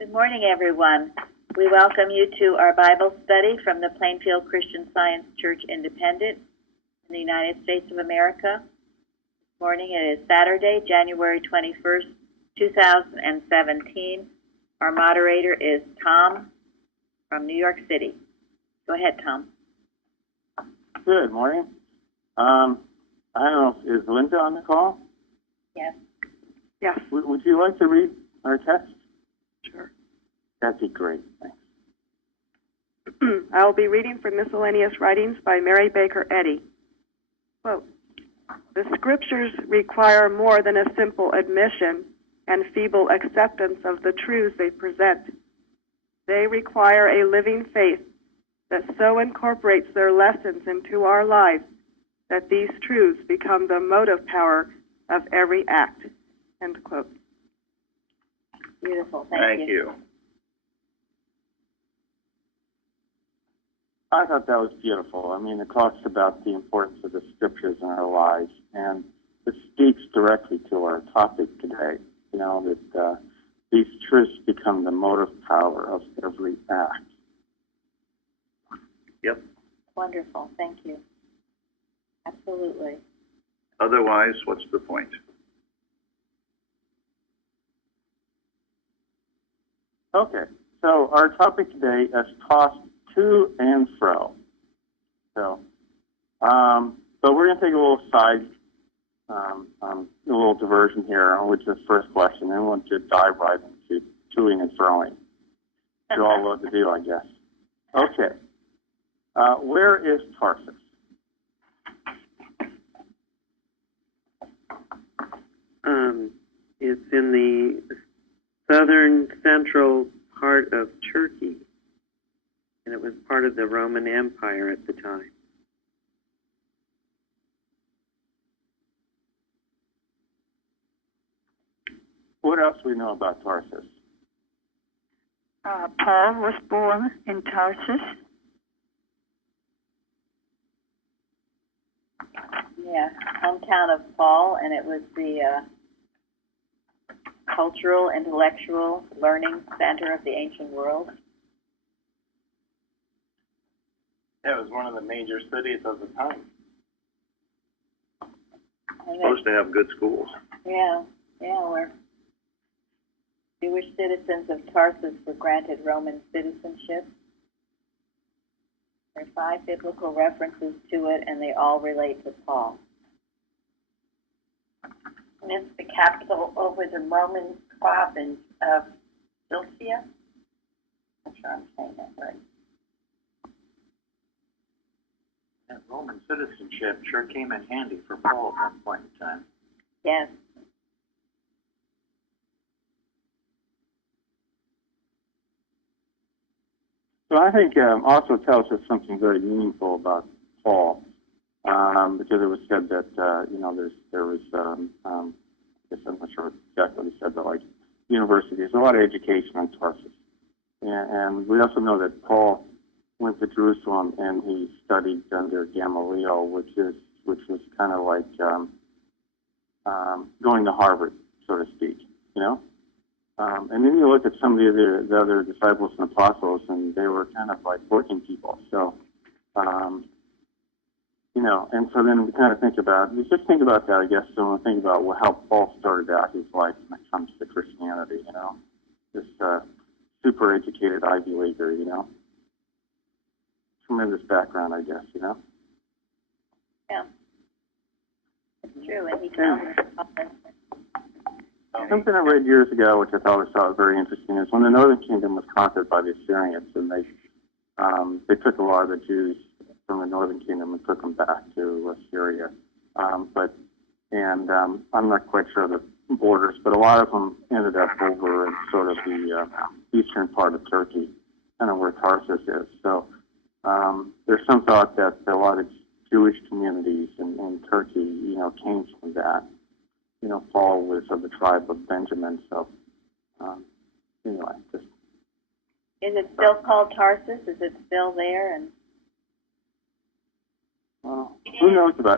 Good morning, everyone. We welcome you to our Bible study from the Plainfield Christian Science Church Independent in the United States of America. This morning it is Saturday, January 21st, 2017. Our moderator is Tom from New York City. Go ahead, Tom. Good morning. I don't know, is Linda on the call? Yes. Yes. Would you like to read our text? Sure. That'd be great. Thanks. I will be reading from Miscellaneous Writings by Mary Baker Eddy. Quote, "The scriptures require more than a simple admission and feeble acceptance of the truths they present. They require a living faith that so incorporates their lessons into our lives that these truths become the motive power of every act." End quote. Beautiful. Thank you. I thought that was beautiful. I mean, it talks about the importance of the scriptures in our lives, and it speaks directly to our topic today. You know, that these truths become the motive power of every act. Yep. Wonderful. Thank you. Absolutely. Otherwise, what's the point? Okay, so our topic today is tossed to and fro. So, but we're going to take a little side, a little diversion here, which is the first question, and we'll just dive right into toing and throwing. You all love to do, I guess. Okay, where is Tarsus? It's in the southern central part of Turkey, and it was part of the Roman Empire at the time. What else do we know about Tarsus? Paul was born in Tarsus. Yeah, hometown of Paul, and it was the cultural, intellectual, learning center of the ancient world. Yeah, it was one of the major cities of the time. Supposed to have good schools. Yeah, where Jewish citizens of Tarsus were granted Roman citizenship. There are 5 biblical references to it, and they all relate to Paul. And it's the capital over the Roman province of Cilicia. I'm sure I'm saying that right. That Roman citizenship sure came in handy for Paul at one point in time. Yes. So I think also tells us something very meaningful about Paul, because it was said that there was I guess I'm not sure exactly what he said, but like universities, a lot of education in Tarsus, and we also know that Paul went to Jerusalem and he studied under Gamaliel, which was kind of like going to Harvard, so to speak, you know. And then you look at some of the other disciples and apostles, and they were kind of like working people. So, and so then we kind of think about that, I guess, so when we think about how Paul started out his life when it comes to Christianity, this super educated Ivy Leaguer, tremendous background, I guess, Yeah. It's true, and he tells us. Something I read years ago, which I thought was very interesting, is when the Northern Kingdom was conquered by the Assyrians, and they took a lot of the Jews from the Northern Kingdom and took them back to Syria. I'm not quite sure of the borders, but a lot of them ended up over in sort of the eastern part of Turkey, kind of where Tarsus is. So there's some thought that a lot of Jewish communities in Turkey, came from that. Paul was of the tribe of Benjamin, so anyway. Just. Is it still called Tarsus? Is it still there? And well, who knows the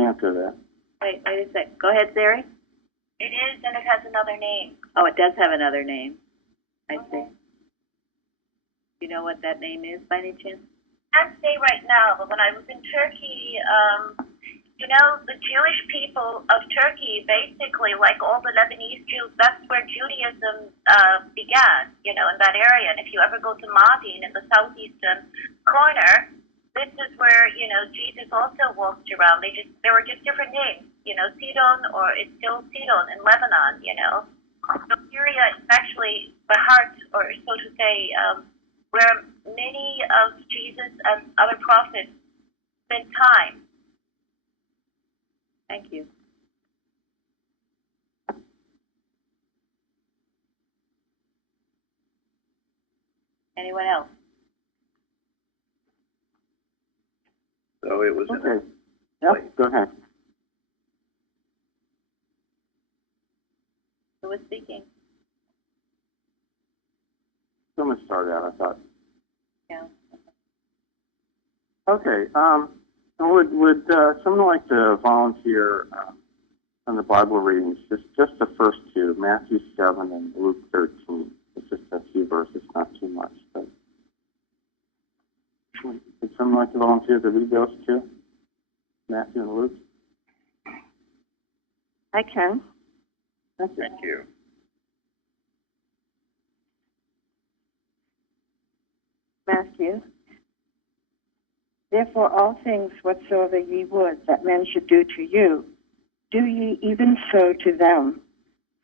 answer to that? Wait a sec. Go ahead, Sari. It is, and it has another name. Oh, it does have another name. I see. Do you know what that name is by any chance? Can't say right now, but when I was in Turkey, you know, the Jewish people of Turkey, basically, like all the Lebanese Jews, that's where Judaism began, you know, in that area. And if you ever go to Mardin in the southeastern corner, this is where, you know, Jesus also walked around. There were just different names, you know, Sidon, or it's still Sidon in Lebanon, you know. So Syria is actually the heart, or so to say, where many of Jesus and other prophets spent time. Thank you. Anyone else? So it was in Okay. Yep, go ahead. Who was speaking? Someone started out, I thought. Yeah. Okay. Would someone like to volunteer on the Bible readings? Just the first two, Matthew 7 and Luke 13. It's just a few verses, not too much. But would someone like to volunteer to read those two, Matthew and Luke? I can. Thank you. Thank you. Matthew. Therefore all things whatsoever ye would that men should do to you, do ye even so to them.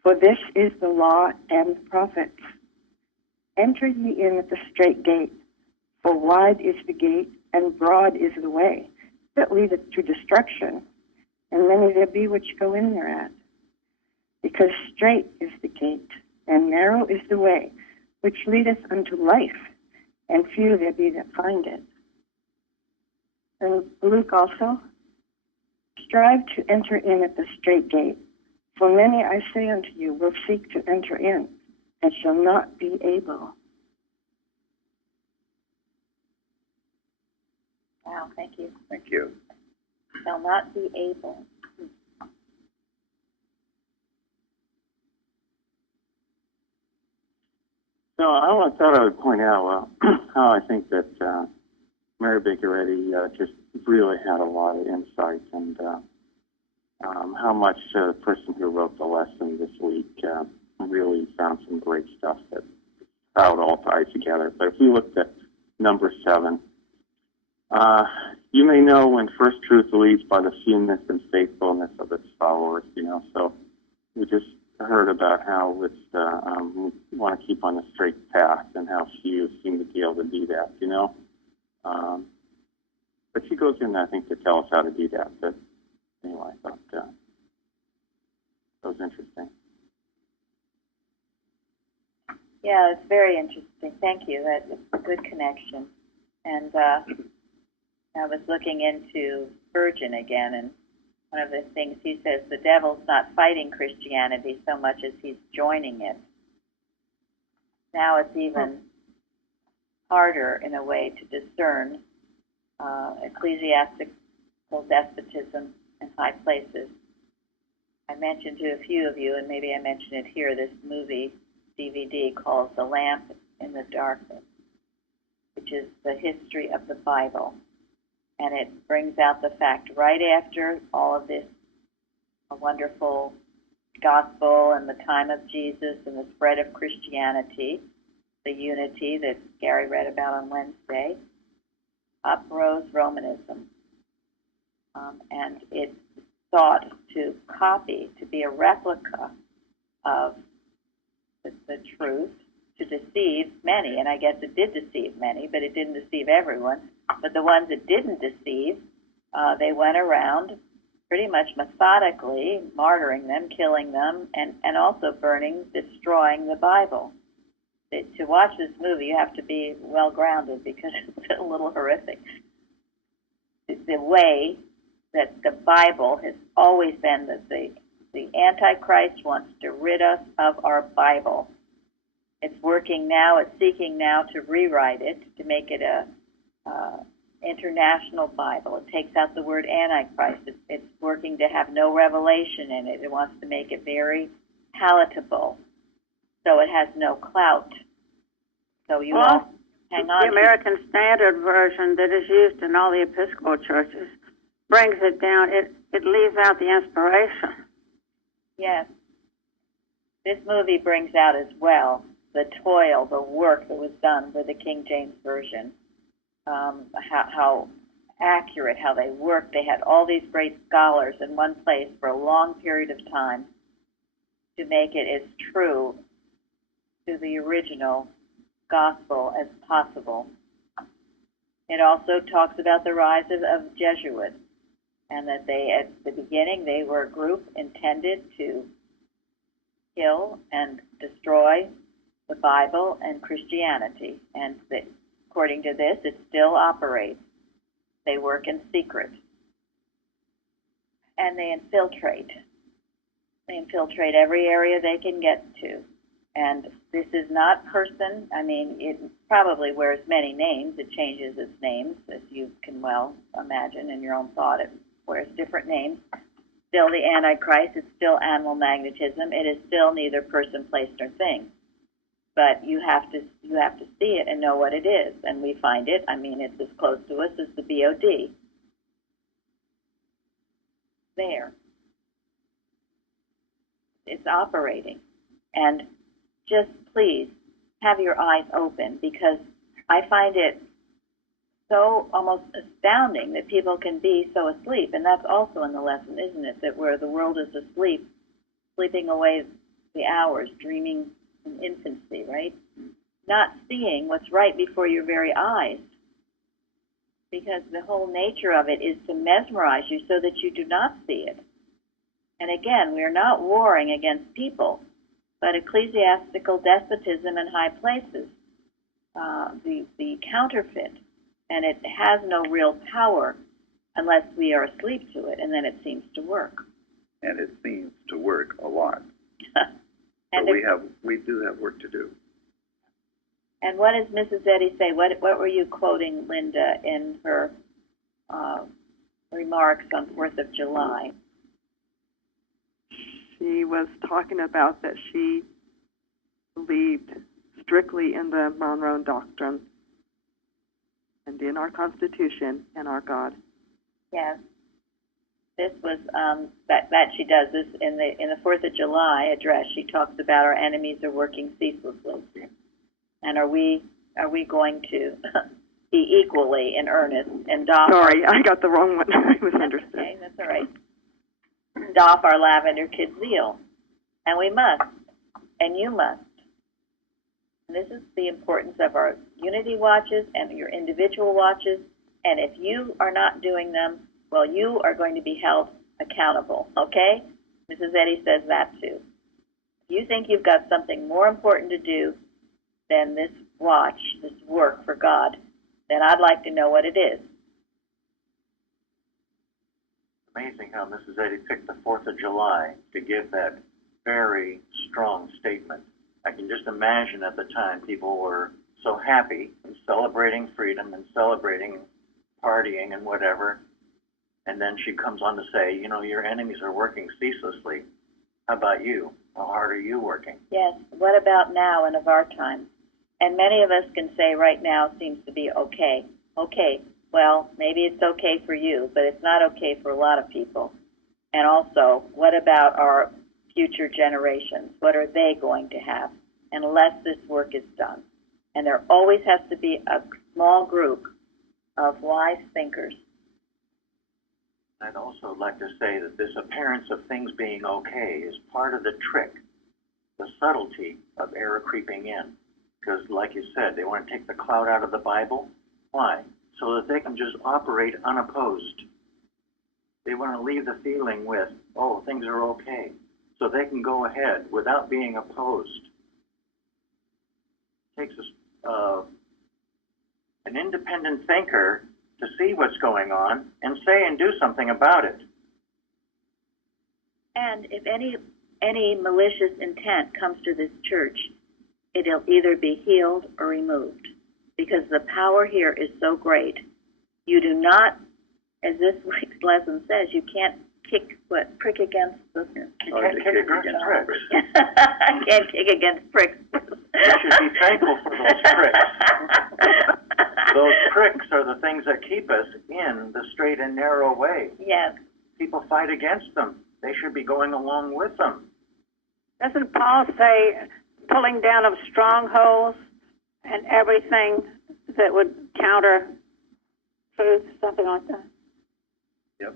For this is the law and the prophets. Enter ye in at the strait gate, for wide is the gate, and broad is the way that leadeth to destruction, and many there be which go in thereat. Because strait is the gate, and narrow is the way which leadeth unto life, and few there be that find it. And Luke also, strive to enter in at the strait gate, for many, I say unto you, will seek to enter in, and shall not be able. Wow, thank you. Thank you. Shall not be able. So I thought I would point out how I think that Mary Baker Eddy just really had a lot of insight, and how much the person who wrote the lesson this week really found some great stuff that how it all ties together. But if we looked at number 7, you may know when first truth leads by the fewness and faithfulness of its followers, you know. So we just heard about how it's we want to keep on the straight path and how few seem to be able to do that, you know. But she goes in, I think, to tell us how to do that. But anyway, I thought that was interesting. Yeah, it's very interesting. Thank you. That's a good connection. And I was looking into Spurgeon again, and one of the things he says, the devil's not fighting Christianity so much as he's joining it. Now it's even harder, in a way, to discern ecclesiastical despotism in high places. I mentioned to a few of you, and maybe I mentioned it here, this movie DVD called The Lamp in the Darkness, which is the history of the Bible. And it brings out the fact right after all of this wonderful gospel and the time of Jesus and the spread of Christianity, the unity that Gary read about on Wednesday, up rose Romanism. And it sought to copy, to be a replica of the truth, to deceive many. And I guess it did deceive many, but it didn't deceive everyone. But the ones it didn't deceive, they went around pretty much methodically, martyring them, killing them, and also burning, destroying the Bible. To watch this movie, you have to be well-grounded because it's a little horrific. The way that the Bible has always been that the Antichrist wants to rid us of our Bible. It's working now, it's seeking now to rewrite it, to make it a international Bible. It takes out the word Antichrist. It's working to have no revelation in it. It wants to make it very palatable, so it has no clout So you Well, all hang on the to American Standard Version that is used in all the Episcopal churches brings it down. It leaves out the inspiration. Yes. This movie brings out as well the toil, the work that was done with the King James Version, how accurate, how they worked. They had all these great scholars in one place for a long period of time to make it as true to the original gospel as possible. It also talks about the rise of Jesuits, and that they, at the beginning, they were a group intended to kill and destroy the Bible and Christianity, and that, according to this, it still operates. They work in secret, and they infiltrate. They infiltrate every area they can get to. And this is not person. I mean, it probably wears many names. It changes its names, as you can well imagine in your own thought. It wears different names. Still the Antichrist. It's still animal magnetism. It is still neither person, place, nor thing. But you have to see it and know what it is. And we find it. I mean, it's as close to us as the BOD. There. It's operating. And just please have your eyes open, because I find it so almost astounding that people can be so asleep. And that's also in the lesson, isn't it? That where the world is asleep, sleeping away the hours, dreaming in infancy, right? Not seeing what's right before your very eyes. Because the whole nature of it is to mesmerize you so that you do not see it. And again, we are not warring against people, but ecclesiastical despotism in high places, the counterfeit, and it has no real power unless we are asleep to it, and then it seems to work. And it seems to work a lot. And so we do have work to do. And what does Mrs. Eddy say? What were you quoting, Linda, in her remarks on 4th of July? She was talking about that she believed strictly in the Monroe Doctrine and in our Constitution and our God. Yes. This was that she does this in the 4th of July address. She talks about our enemies are working ceaselessly, and are we going to be equally in earnest and doff? Sorry, I got the wrong one. I misunderstood. That's okay, that's all right. Doff our lavender kid zeal, and we must, and you must. And this is the importance of our unity watches and your individual watches. And if you are not doing them, well, you are going to be held accountable, okay? Mrs. Eddy says that too. If you think you've got something more important to do than this watch, this work for God, then I'd like to know what it is. Amazing how Mrs. Eddy picked the 4th of July to give that very strong statement. I can just imagine at the time people were so happy and celebrating freedom and celebrating partying and whatever. And then she comes on to say, you know, your enemies are working ceaselessly. How about you? How hard are you working? Yes. What about now and of our time? And many of us can say right now seems to be okay. Okay, well, maybe it's okay for you, but it's not okay for a lot of people. And also, what about our future generations? What are they going to have unless this work is done? And there always has to be a small group of wise thinkers. I'd also like to say that this appearance of things being okay is part of the trick, the subtlety of error creeping in. Because, like you said, they want to take the cloud out of the Bible. Why? So that they can just operate unopposed. They want to leave the feeling with, oh, things are okay. So they can go ahead without being opposed. It takes an independent thinker to see what's going on and say and do something about it. And if any malicious intent comes to this church, it'll either be healed or removed, because the power here is so great. You do not, as this week's lesson says, you can't prick against the... You Hard can't to kick kick against against pricks. Can't kick against pricks. You should be thankful for those pricks. Those pricks are the things that keep us in the straight and narrow way. Yes. People fight against them. They should be going along with them. Doesn't Paul say pulling down of strongholds and everything that would counter truth, something like that?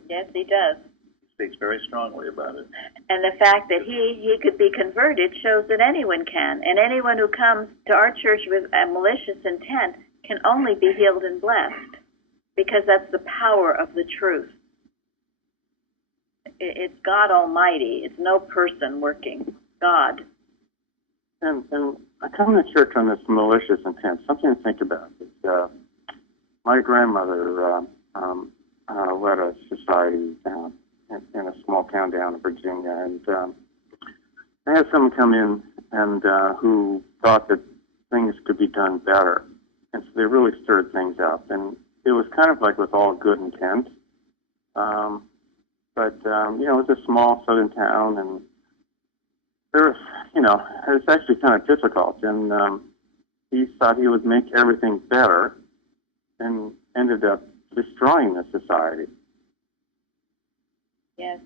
Yes, he does. He speaks very strongly about it. And the fact that he could be converted shows that anyone can. And anyone who comes to our church with a malicious intent can only be healed and blessed, because that's the power of the truth. It's God Almighty. It's no person working. God. And I come to church on this malicious intent. Something to think about. My grandmother led a society down in a small town down in Virginia, and I had someone come in and who thought that things could be done better, and so they really stirred things up. And it was kind of like with all good intent, but it was a small southern town, and there was, it was actually kind of difficult. And he thought he would make everything better, and ended up destroying the society. Yes.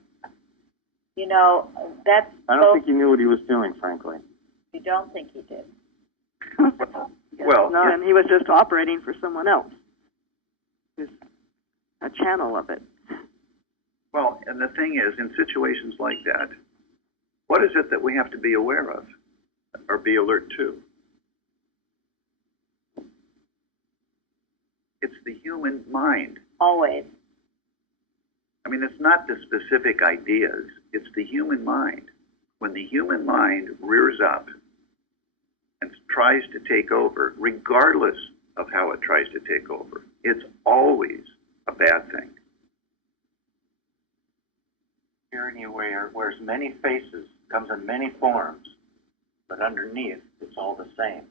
That's... I don't think he knew what he was doing, frankly. You don't think he did? Well, No, and he was just operating for someone else. He was a channel of it. well, and the thing is, in situations like that, what is it that we have to be aware of or be alert to? It's the human mind. Always. I mean, it's not the specific ideas. It's the human mind. When the human mind rears up and tries to take over, regardless of how it tries to take over, it's always a bad thing. Tyranny wears many faces, comes in many forms, but underneath, it's all the same.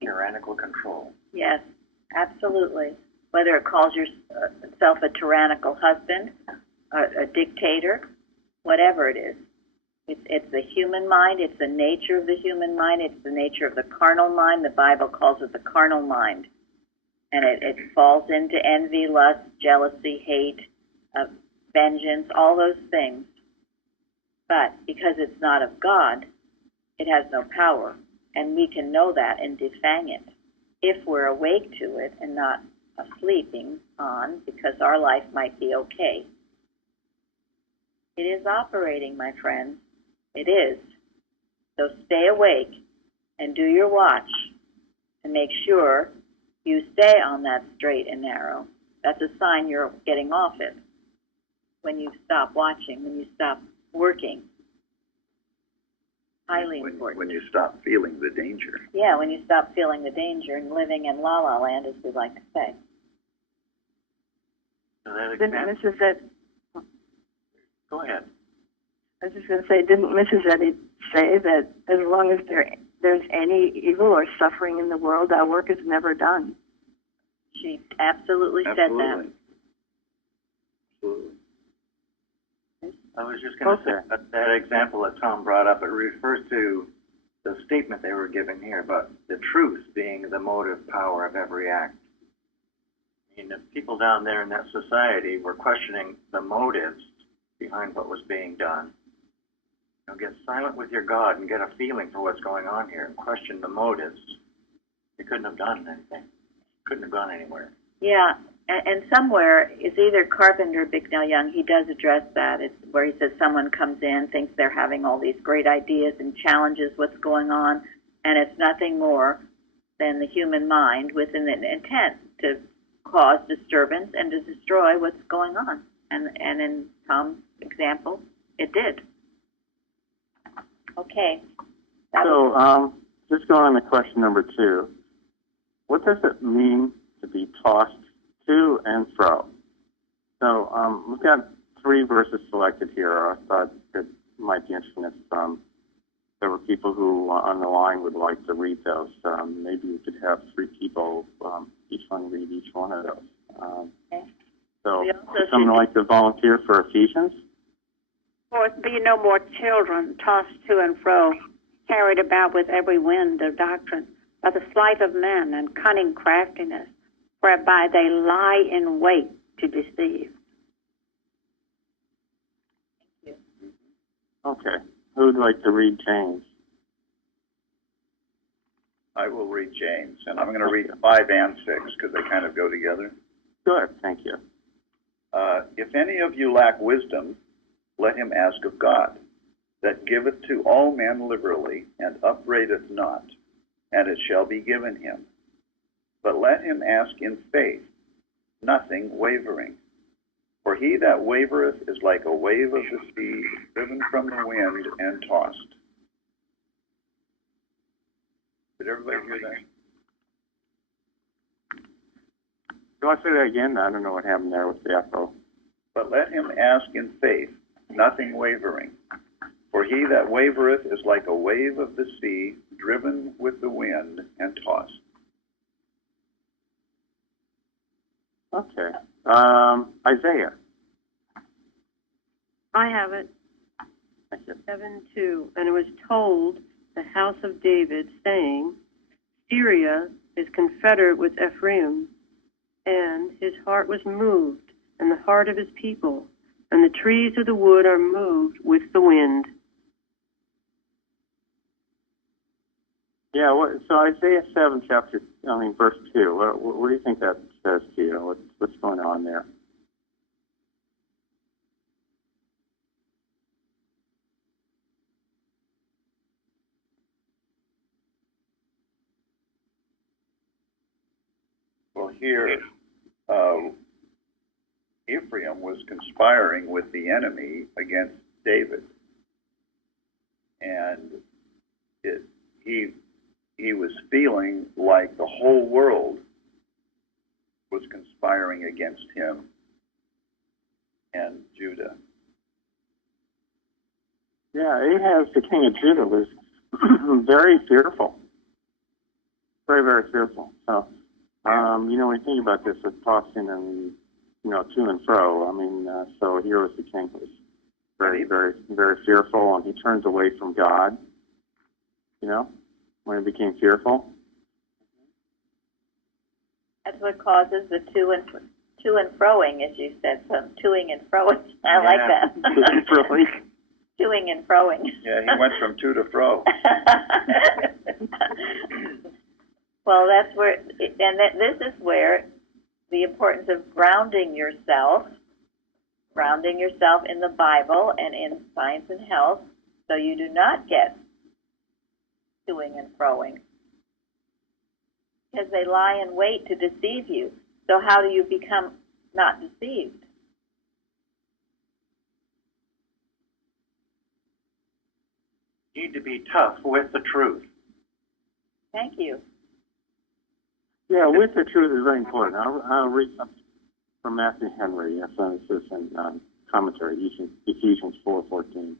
Tyrannical control. Yes, absolutely. Whether it calls yourself a tyrannical husband, a dictator, whatever it is. It's the human mind. It's the nature of the human mind. It's the nature of the carnal mind. The Bible calls it the carnal mind. And it falls into envy, lust, jealousy, hate, vengeance, all those things. But because it's not of God, it has no power. And we can know that and defang it if we're awake to it and not sleeping on, because our life might be okay. It is operating, my friends. It is. So stay awake and do your watch and make sure you stay on that straight and narrow. That's a sign you're getting off it. When you stop watching, when you stop working. Highly important. When you stop feeling the danger. Yeah, when you stop feeling the danger and living in la-la land, as we like to say. So that Didn't example, Mrs. Ed, go ahead. I was just going to say, didn't Mrs. Eddy say that as long as there's any evil or suffering in the world, our work is never done? She absolutely said that. Absolutely. I was just going to say that example that Tom brought up, it refers to the statement they were giving here about the truth being the motive power of every act. I mean, if people down there in that society were questioning the motives behind what was being done, get silent with your God and get a feeling for what's going on here and question the motives. You couldn't have done anything. Couldn't have gone anywhere. Yeah, and somewhere, it's either Carpenter or Bicknell Young, he does address that. It's where he says someone comes in, thinks they're having all these great ideas and challenges what's going on, and it's nothing more than the human mind with an intent to cause disturbance and to destroy what's going on. And in Tom's example, it did. Okay. So, just going on to question number 2. What does it mean to be tossed to and fro? So, we've got 3 verses selected here. I thought it might be interesting if there were people who on the line would like to read those. Maybe we could have 3 people, each one read each one of those. Okay. So, We would someone like to volunteer for Ephesians? For us be no more children, tossed to and fro, carried about with every wind of doctrine, by the sleight of men and cunning craftiness, whereby they lie in wait to deceive. Okay. Who would like to read James? I will read James, and I'm going to read 5 and 6 because they kind of go together. Good, thank you. If any of you lack wisdom, let him ask of God, that giveth to all men liberally, and upbraideth not, and it shall be given him. But let him ask in faith, nothing wavering. For he that wavereth is like a wave of the sea, driven from the wind and tossed. Did everybody hear that? Do you want to say that again? I don't know what happened there with the echo. But let him ask in faith, nothing wavering. For he that wavereth is like a wave of the sea, driven with the wind and tossed. Okay. Isaiah. I have it. Thank you. 7:2. And it was told the house of David, saying, Syria is confederate with Ephraim, and his heart was moved, and the heart of his people, and the trees of the wood are moved with the wind. Yeah, so Isaiah 7, verse 2, what do you think that says to you? What's going on there? Well, here, Ephraim was conspiring with the enemy against David. And he was feeling like the whole world was conspiring against him and Judah. Yeah, Ahaz, the king of Judah, was very fearful. Very, very fearful. So, when you think about this, it's tossing and, to and fro. So here was the king who was very, very, very fearful, and he turns away from God, when he became fearful. That's what causes the to and froing, as you said, some toing and froing. I like that. Toing and froing. Yeah, he went from to fro. Well, that's where, this is where the importance of grounding yourself in the Bible and in science and health, so you do not get toing and froing. Because they lie in wait to deceive you. So how do you become not deceived? You need to be tough with the truth. Thank you. Yeah, with the truth is very important. I'll read something from Matthew Henry, this is in commentary, Ephesians 4:14.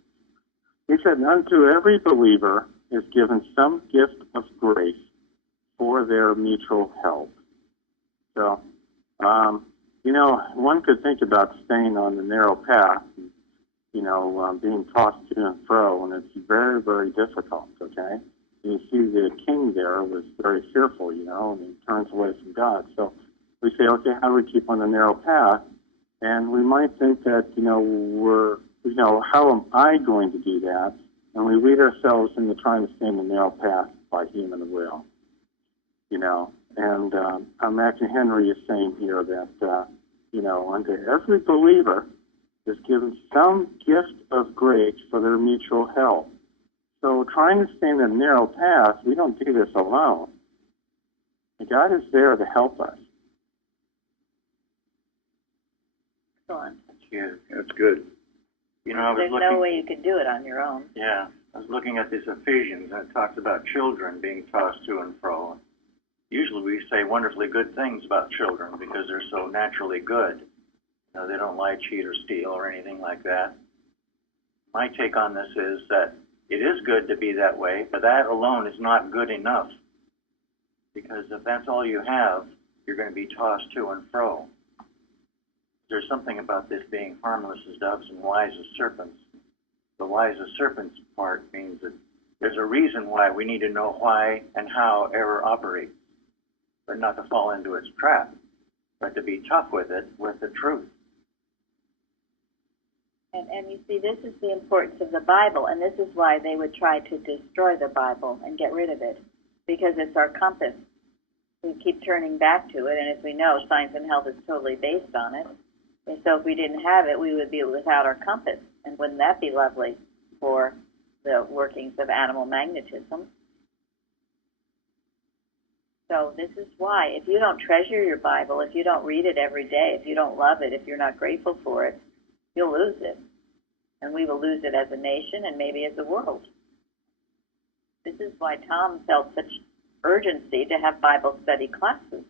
He said, unto every believer is given some gift of grace for their mutual help. So, one could think about staying on the narrow path, being tossed to and fro, and it's very, very difficult, okay? And you see the king there was very fearful, and he turns away from God. So we say, okay, how do we keep on the narrow path? And we might think that, how am I going to do that? And we lead ourselves into trying to stay in the narrow path by human will, And Matthew Henry is saying here that, unto every believer is given some gift of grace for their mutual help. So trying to stay in the narrow path, we don't do this alone. God is there to help us. Excellent. Yeah, that's good. There's no way you can do it on your own. Yeah, I was looking at this Ephesians, and it talks about children being tossed to and fro. Usually we say wonderfully good things about children because they're so naturally good. They don't lie, cheat, or steal or anything like that. My take on this is that it is good to be that way, but that alone is not good enough. Because if that's all you have, you're going to be tossed to and fro. There's something about this being harmless as doves and wise as serpents. The wise as serpents part means that there's a reason why we need to know why and how error operates, but not to fall into its trap, but to be tough with it with the truth. And you see, this is the importance of the Bible, and this is why they would try to destroy the Bible and get rid of it, because it's our compass. We keep turning back to it, and as we know, Science and Health is totally based on it. And so if we didn't have it, we would be without our compass. And wouldn't that be lovely for the workings of animal magnetism? So this is why, if you don't treasure your Bible, if you don't read it every day, if you don't love it, if you're not grateful for it, you'll lose it. And we will lose it as a nation and maybe as a world. This is why Tom felt such urgency to have Bible study classes.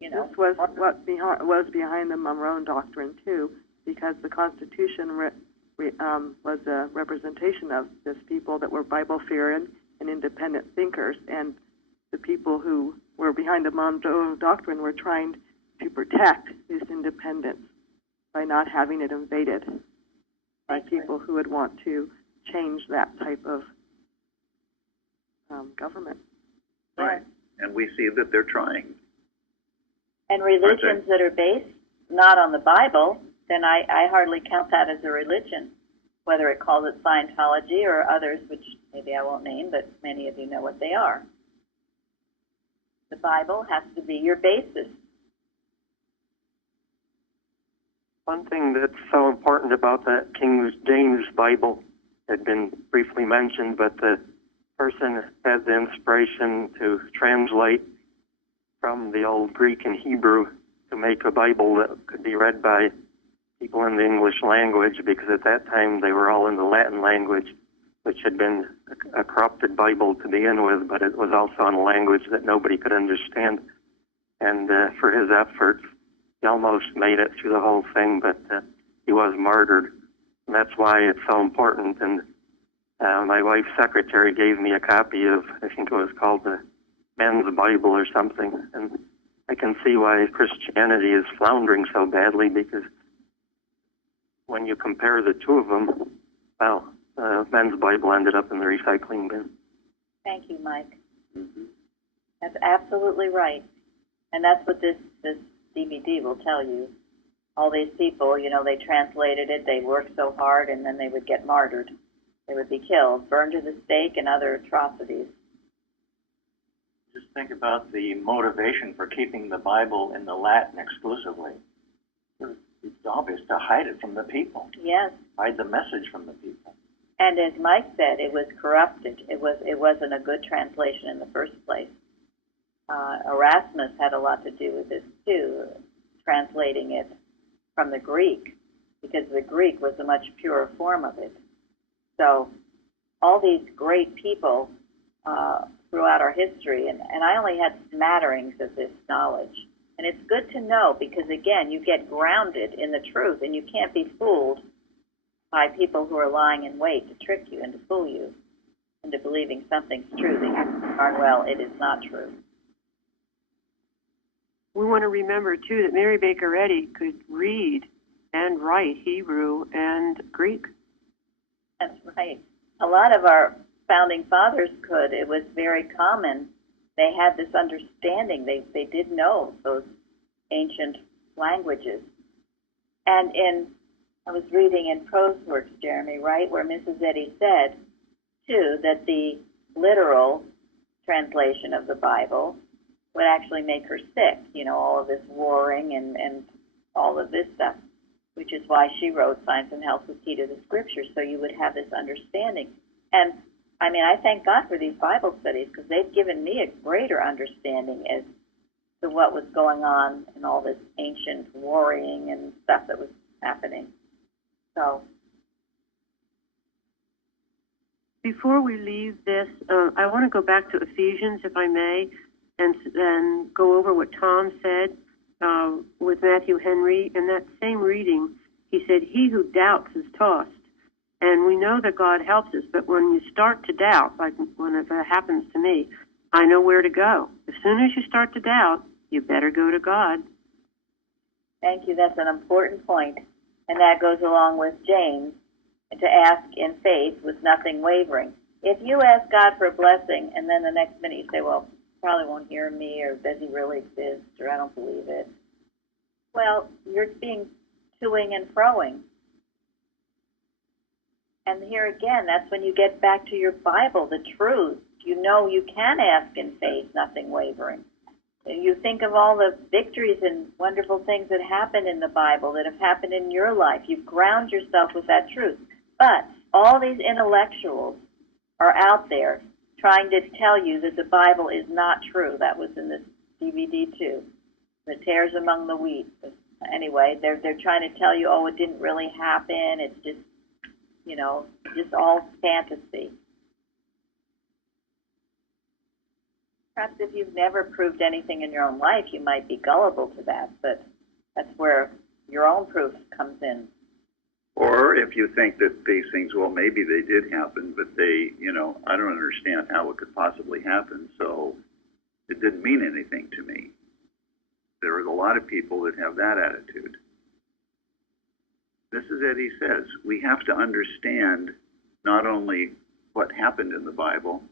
You know, this was what was behind the Monroe Doctrine, too, because the Constitution was a representation of this people that were Bible-fearing and independent thinkers, and the people who were behind the Monroe Doctrine were trying to protect this independence by not having it invaded by people who would want to change that type of government. Right. And we see that they're trying. And religions that are based not on the Bible, then I hardly count that as a religion, whether it calls it Scientology or others, which maybe I won't name, but many of you know what they are. The Bible has to be your basis. One thing that's so important about that King James Bible had been briefly mentioned, but the person had the inspiration to translate from the old Greek and Hebrew to make a Bible that could be read by people in the English language, because at that time they were all in the Latin language, which had been a corrupted Bible to begin with, but it was also in a language that nobody could understand. And for his efforts, he almost made it through the whole thing, but he was martyred. And that's why it's so important. And my wife's secretary gave me a copy of, I think it was called the Men's Bible or something. And I can see why Christianity is floundering so badly, because when you compare the two of them, well, Men's Bible ended up in the recycling bin. Thank you, Mike. Mm-hmm. That's absolutely right. And that's what this DVD will tell you. All these people, you know, they translated it, they worked so hard, and then they would get martyred. They would be killed, burned to the stake, and other atrocities. Just think about the motivation for keeping the Bible in the Latin exclusively. It's obvious to hide it from the people. Yes. Hide the message from the people. And as Mike said, it was corrupted. It wasn't a good translation in the first place. Erasmus had a lot to do with this too, translating it from the Greek, because the Greek was a much purer form of it. So all these great people throughout our history, and I only had smatterings of this knowledge. And it's good to know, because again, you get grounded in the truth, and you can't be fooled by people who are lying in wait to trick you and to fool you into believing something's true that you darn well it is not true. We want to remember, too, that Mary Baker Eddy could read and write Hebrew and Greek. That's right. A lot of our founding fathers could. It was very common. They had this understanding. They did know those ancient languages. And I was reading in Prose Works, Jeremy, right, where Mrs. Eddy said, too, that the literal translation of the Bible would actually make her sick, you know, all of this warring and all of this stuff, which is why she wrote Science and Health was Key to the Scriptures, so you would have this understanding. And, I mean, I thank God for these Bible studies, because they've given me a greater understanding as to what was going on in all this ancient warring and stuff that was happening. So, before we leave this, I want to go back to Ephesians, if I may, and then go over what Tom said with Matthew Henry. In that same reading, he said, "He who doubts is tossed." And we know that God helps us, but when you start to doubt, like when it happens to me, I know where to go. As soon as you start to doubt, you better go to God. thank you. That's an important point. And that goes along with James, to ask in faith with nothing wavering. If you ask God for a blessing, and then the next minute you say, well, probably won't hear me, or does he really exist, or I don't believe it. Well, you're being toing and froing. And here again, that's when you get back to your Bible, the truth. You know you can ask in faith, nothing wavering. You think of all the victories and wonderful things that happened in the Bible, that have happened in your life. You ground yourself with that truth. But all these intellectuals are out there trying to tell you that the Bible is not true. That was in this DVD too. The tares among the wheat. Anyway, they're trying to tell you, oh, it didn't really happen. It's just, you know, just all fantasy. Perhaps if you've never proved anything in your own life, you might be gullible to that, but that's where your own proof comes in. Or if you think that these things, well, maybe they did happen, but they, you know, I don't understand how it could possibly happen, so it didn't mean anything to me. There are a lot of people that have that attitude. This is Eddie says, we have to understand not only what happened in the Bible,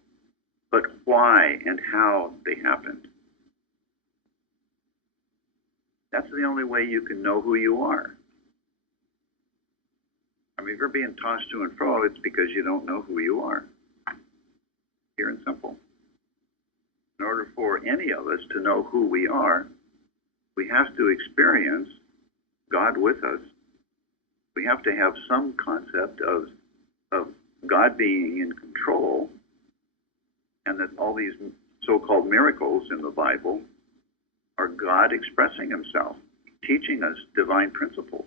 but why and how they happened. That's the only way you can know who you are. I mean, if you're being tossed to and fro, it's because you don't know who you are. Pure and simple. In order for any of us to know who we are, we have to experience God with us. We have to have some concept of God being in control, and that all these so-called miracles in the Bible are God expressing himself, teaching us divine principles.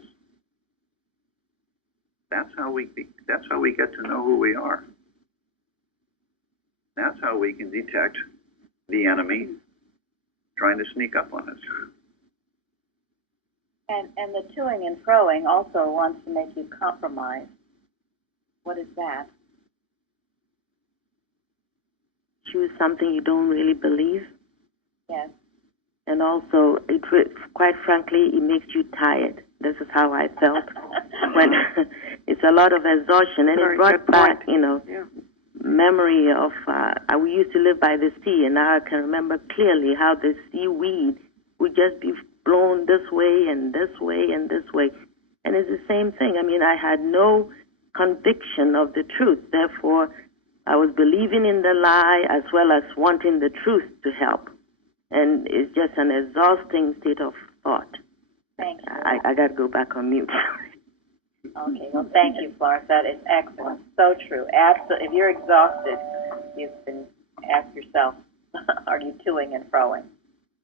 That's how we get to know who we are. That's how we can detect the enemy trying to sneak up on us. And the toing and froing also wants to make you compromise. What is that? Choose something you don't really believe. Yes. And also, quite frankly, it makes you tired. This is how I felt when it's a lot of exhaustion, and Very it brought good back, point. you know, Yeah. memory of we used to live by the sea, and now I can remember clearly how the seaweed would just be blown this way and this way and this way, and it's the same thing. I mean, I had no conviction of the truth, therefore I was believing in the lie as well as wanting the truth to help, and it's just an exhausting state of thought. Thank you. I got to go back on mute. Okay, well, thank you, Florence. That is excellent. So true. If you're exhausted, you can ask yourself, are you toing and froing?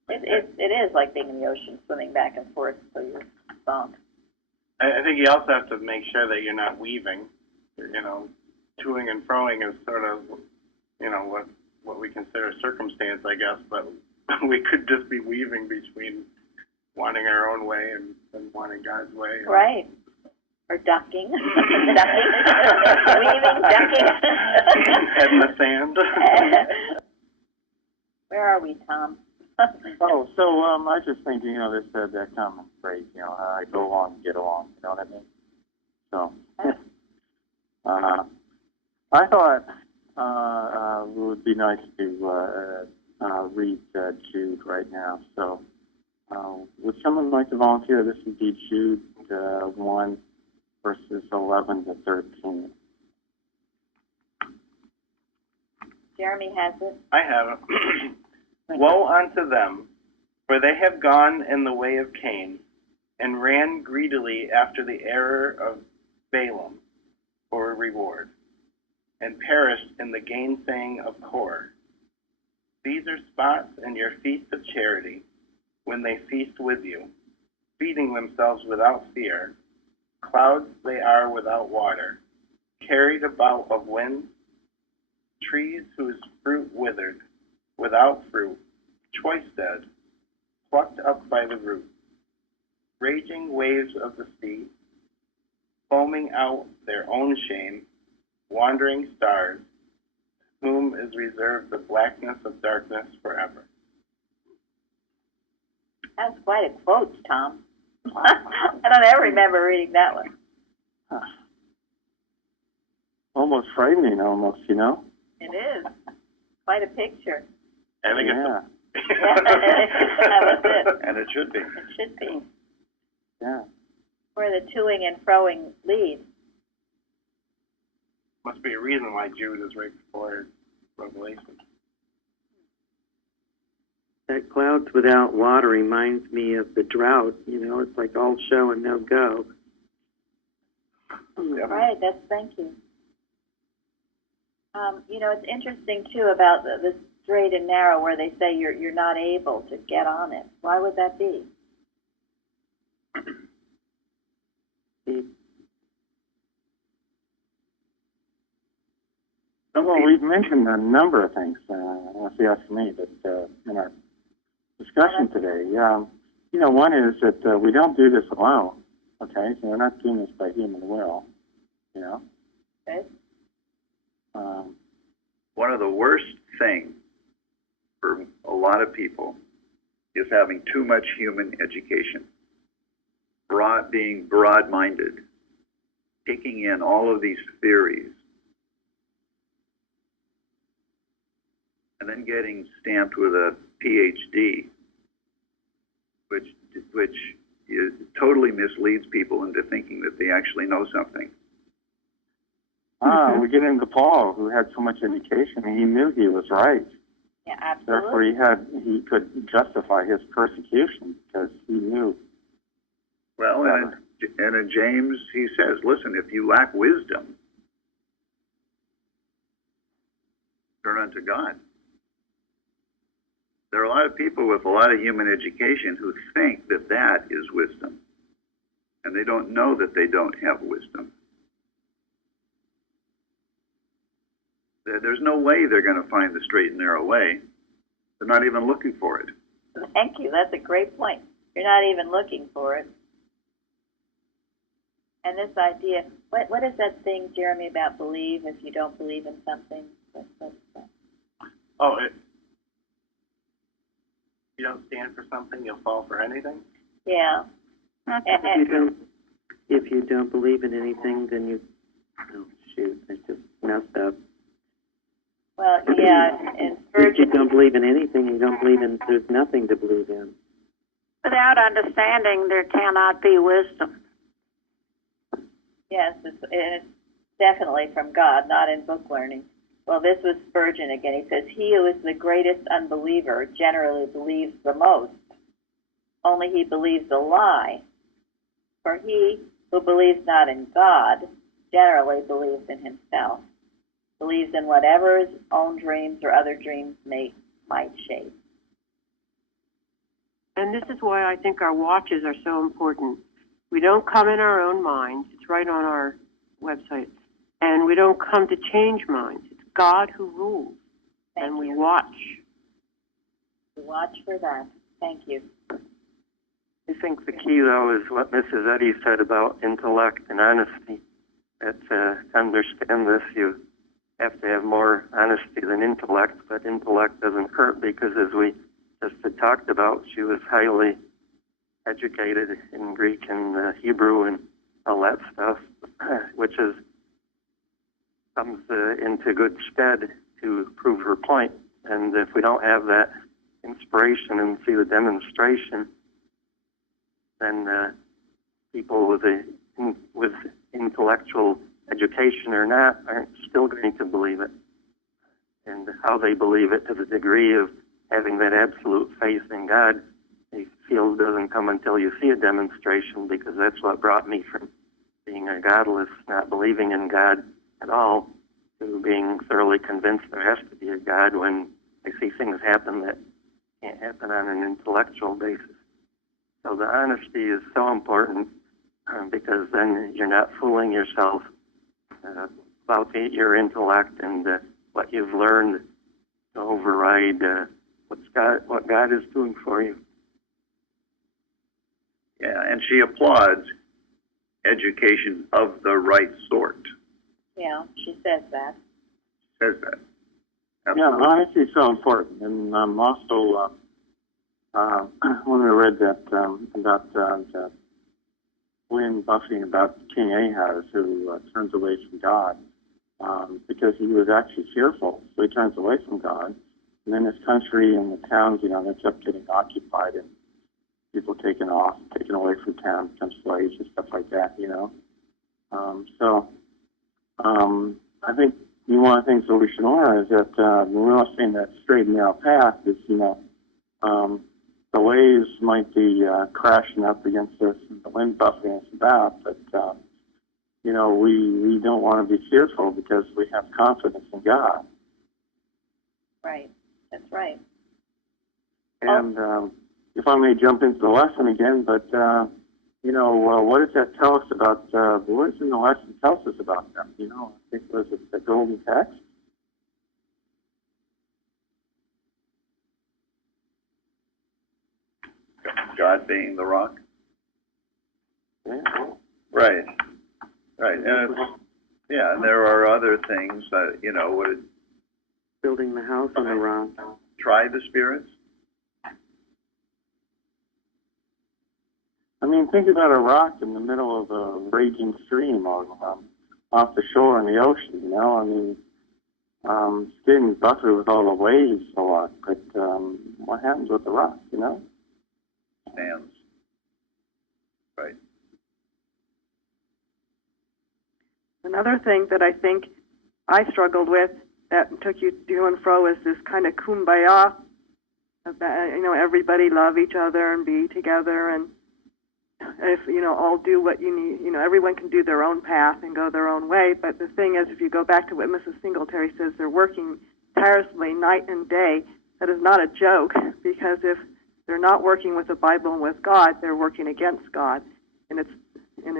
It is like being in the ocean, swimming back and forth, so you're sunk. I think you also have to make sure that you're not weaving. You know, toing and froing is sort of, you know, what we consider circumstance, I guess, but we could just be weaving between wanting our own way and wanting God's way. Right. Or ducking. Ducking. Weaving, ducking. Head in the sand. Where are we, Tom? I was just thinking, you know, that common phrase, you know, I go along, get along, you know what I mean? So, I thought it would be nice to read Jude right now. So, would someone like to volunteer? This would be Jude 1, verses 11 to 13. Jeremy has it. I have it. Woe unto them, for they have gone in the way of Cain, and ran greedily after the error of Balaam for a reward, and perished in the gainsaying of Kor. These are spots in your feast of charity, when they feast with you, feeding themselves without fear. Clouds they are without water, carried about of wind, trees whose fruit withered, without fruit, choice dead, plucked up by the root, raging waves of the sea, foaming out their own shame, wandering stars, whom is reserved the blackness of darkness forever. That's quite a quote, Tom. I don't ever remember reading that one. Almost frightening, almost, you know? It is. Quite a picture. I think Yeah. That was it. And it should be. It should be. Yeah. Where the toing and froing leads. must be a reason why Jude is right before Revelation. That clouds without water reminds me of the drought. You know, it's like all show and no go. Right, thank you. You know, it's interesting, too, about the straight and narrow where they say you're not able to get on it. Why would that be? Well, we've mentioned a number of things, if you ask me, but in our discussion today. You know, one is that we don't do this alone, okay? So we're not doing this by human will, you know? Okay. One of the worst things for a lot of people is having too much human education, being broad-minded, taking in all of these theories, and then getting stamped with a PhD, which totally misleads people into thinking that they actually know something. We get into Paul, who had so much education, and he knew he was right. Yeah, absolutely. Therefore, he could justify his persecution because he knew. Well, and in James, he says, listen, if you lack wisdom, turn unto God. There are a lot of people with a lot of human education who think that that is wisdom, and they don't know that they don't have wisdom. There's no way they're going to find the straight and narrow way. They're not even looking for it. Thank you. That's a great point. You're not even looking for it. And this idea, what is that thing, Jeremy, about believe if you don't believe in something? What's that? Oh, you don't stand for something, you'll fall for anything? Yeah. If you don't believe in anything, then you, oh, shoot, I just messed up. Well, yeah, and If you don't believe in anything, you don't believe in, there's nothing to believe in. Without understanding, there cannot be wisdom. yes, it's definitely from God, not in book learning. Well, this was Spurgeon again. He says, he who is the greatest unbeliever generally believes the most. Only he believes a lie. For he who believes not in God generally believes in himself, believes in whatever his own dreams or other dreams might shape. And this is why I think our watches are so important. We don't come in our own minds. It's right on our website. And we don't come to change minds. It's God who rules. And we watch. We watch for that. Thank you. I think the key, though, is what Mrs. Eddy said about intellect and honesty. That to understand this, you have to have more honesty than intellect, but intellect doesn't hurt because, as we just had talked about, she was highly educated in Greek and Hebrew and all that stuff, which comes into good stead to prove her point. And if we don't have that inspiration and see the demonstration, then people with intellectual education or not aren't still going to believe it. And how they believe it, to the degree of having that absolute faith in God, they feel doesn't come until you see a demonstration, because that's what brought me from being a godless, not believing in God at all, to being thoroughly convinced there has to be a God when I see things happen that can't happen on an intellectual basis. So the honesty is so important, because then you're not fooling yourself about your intellect and what you've learned to override what God is doing for you. Yeah, and she applauds education of the right sort. Yeah, she says that. Says that. Yeah, Absolutely. honesty is so important. And also, when we read that about the wind buffeting about King Ahaz, who turns away from God because he was actually fearful. So he turns away from God. And then his country and the towns, ends up getting occupied and people taken away from town, become slaves and stuff like that. I think one of the things that we should learn is that when we're saying that straight and narrow path is, the waves might be crashing up against us and the wind buffeting us about, but, we don't want to be fearful because we have confidence in God. Right. That's right. And if I may jump into the lesson again, but, what does that tell us about, what does the lesson tells us about them? I think was it the golden text? God being the rock? Yeah. Right. Right. And and there are other things that, Building the house on the rock. try the spirits. I mean, think about a rock in the middle of a raging stream or off the shore in the ocean, it's getting buffeted with all the waves a lot, but what happens with the rock, Stands. Right. Another thing that I think I struggled with that took you to and fro is this kind of kumbaya. Everybody love each other and be together, and if all do what you need. Everyone can do their own path and go their own way. But the thing is, if you go back to what Mrs. Singletary says, they're working tirelessly night and day. That is not a joke, because if they're not working with the Bible and with God, they're working against God, and it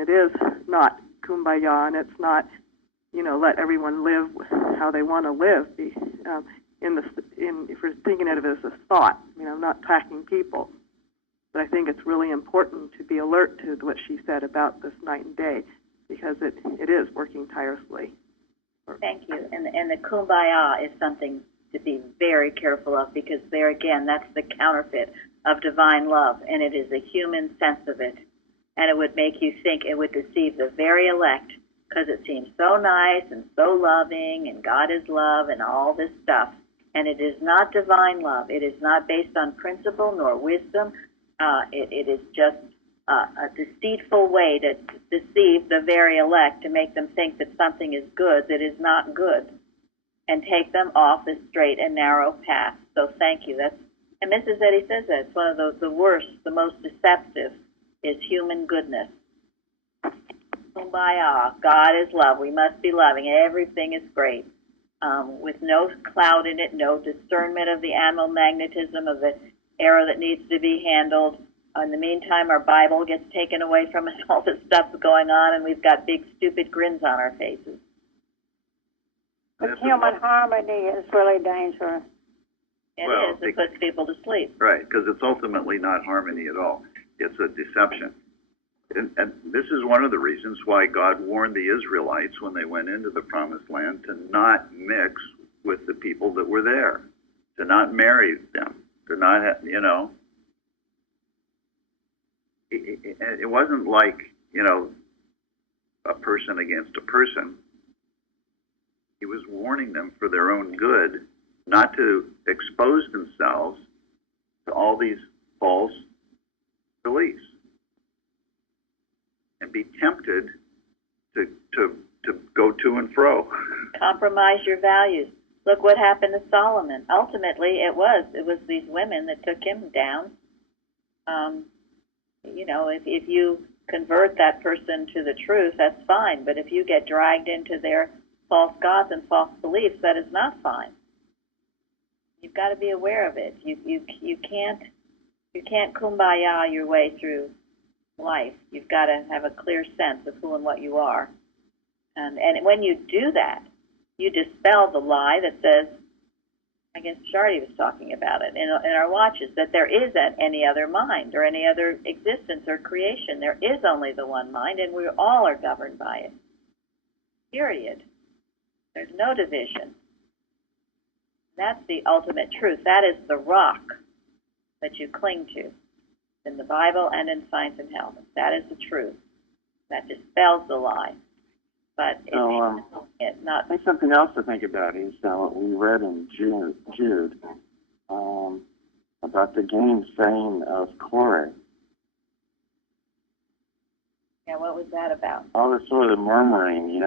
is not kumbaya, and it's not let everyone live how they want to live. If we're thinking of it as a thought, not attacking people. But I think it's really important to be alert to what she said about this night and day, because it is working tirelessly. Thank you. And the kumbaya is something to be very careful of, because there again, that's the counterfeit of divine love, and it is a human sense of it. And it would make you think, it would deceive the very elect, because it seems so nice and so loving, and God is love and all this stuff. And it is not divine love. It is not based on principle nor wisdom. It is just a deceitful way to deceive the very elect, to make them think that something is good that is not good, and take them off the straight and narrow path. So thank you. And Mrs. Eddy says that it's one of the worst, the most deceptive, is human goodness. Kumbaya, God is love. We must be loving. Everything is great, with no cloud in it, no discernment of the animal magnetism of the error that needs to be handled. In the meantime, our Bible gets taken away from us. All this stuff's going on, and we've got big, stupid grins on our faces. But human harmony is really dangerous. It puts people to sleep. Right, because it's ultimately not harmony at all. It's a deception. And this is one of the reasons why God warned the Israelites when they went into the Promised Land to not mix with the people that were there, to not marry them, to not have, it wasn't like, a person against a person. He was warning them for their own good not to expose themselves to all these false beliefs and be tempted to go to and fro. Compromise your values. Look what happened to Solomon. Ultimately, it was these women that took him down. If you convert that person to the truth, that's fine. But if you get dragged into their false gods and false beliefs, that is not fine. You've got to be aware of it. You can't kumbaya your way through life. You've got to have a clear sense of who and what you are. And when you do that, you dispel the lie that says, I guess Shardy was talking about it in our watches, that there isn't any other mind or any other existence or creation. There is only the one mind, and we all are governed by it. Period. There's no division. That's the ultimate truth. That is the rock that you cling to in the Bible and in Science and Health. That is the truth. That dispels the lie. But So, it's not. I think something else to think about is what we read in Jude about the gainsaying of Korah. Yeah, what was that about? All this sort of murmuring,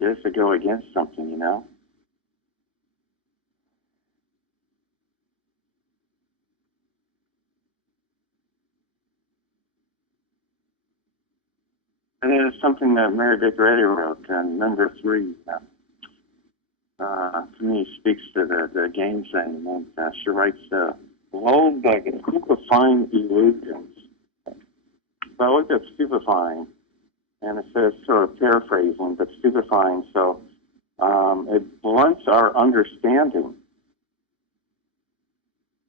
just to go against something, And it is something that Mary Baker Eddy wrote, number 3. To me, speaks to the gainsaying. And she writes, "Behold, like a stupefying illusions." So I looked at stupefying, and it says, sort of paraphrasing, but stupefying. So it blunts our understanding.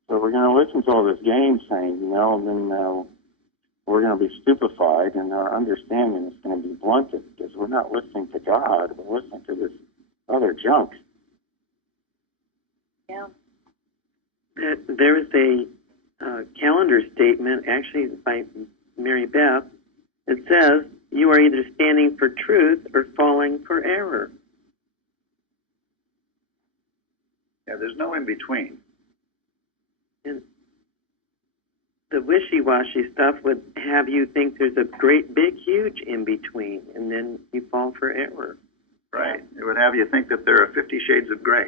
So we're going to listen to all this gainsaying, and then we're going to be stupefied, and our understanding is going to be blunted because we're not listening to God. We're listening to this other junk. Yeah. There is a calendar statement, actually by Mary Beth. It says, "You are either standing for truth or falling for error." Yeah, there's no in between. And the wishy-washy stuff would have you think there's a great, big, huge in between, and then you fall for error. Right. It would have you think that there are 50 shades of gray.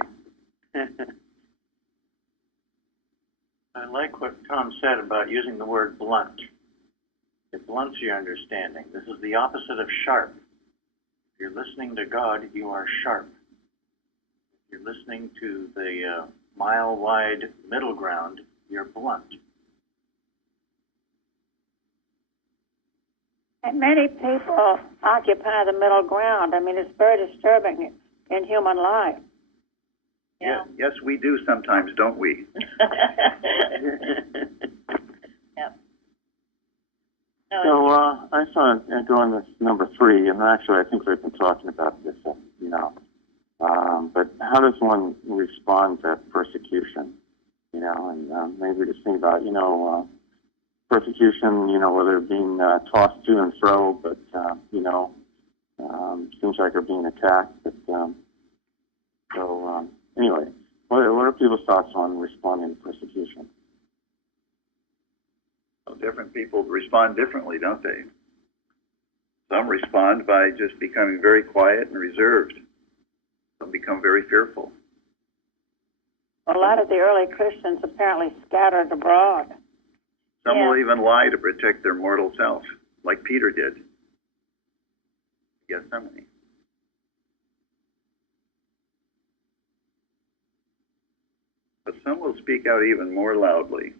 I like what Tom said about using the word blunt. It blunts your understanding. This is the opposite of sharp. If you're listening to God, you are sharp. If you're listening to the mile-wide middle ground, you're blunt. And many people occupy the middle ground. I mean, it's very disturbing in human life. Yeah. Yes, we do sometimes, don't we? Yep. So I saw it go on this number 3, and actually I think we've been talking about this, but how does one respond to persecution? And maybe just think about, persecution, whether being tossed to and fro, but, seems like they're being attacked. But, anyway, what are people's thoughts on responding to persecution? Well, different people respond differently, don't they? Some respond by just becoming very quiet and reserved. Some become very fearful. A lot of the early Christians apparently scattered abroad. Some will even lie to protect their mortal self, like Peter did. Gethsemane. But some will speak out even more loudly,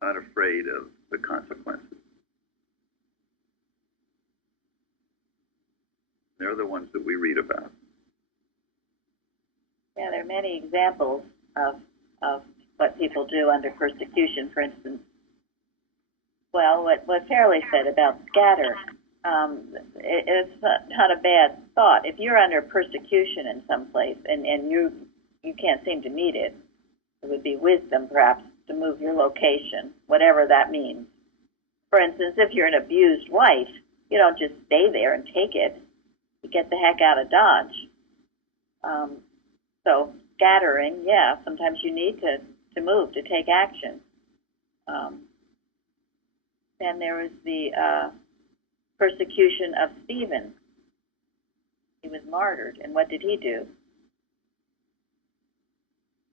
not afraid of the consequences. They're the ones that we read about. Yeah, there are many examples of what people do under persecution. For instance, well, what Fairley said about scatter, it's not a bad thought. If you're under persecution in some place and you can't seem to meet it, it would be wisdom perhaps to move your location, whatever that means. For instance, if you're an abused wife, you don't just stay there and take it. You get the heck out of Dodge. So scattering, yeah, sometimes you need to move, to take action. Then there was the persecution of Stephen. He was martyred, and what did he do?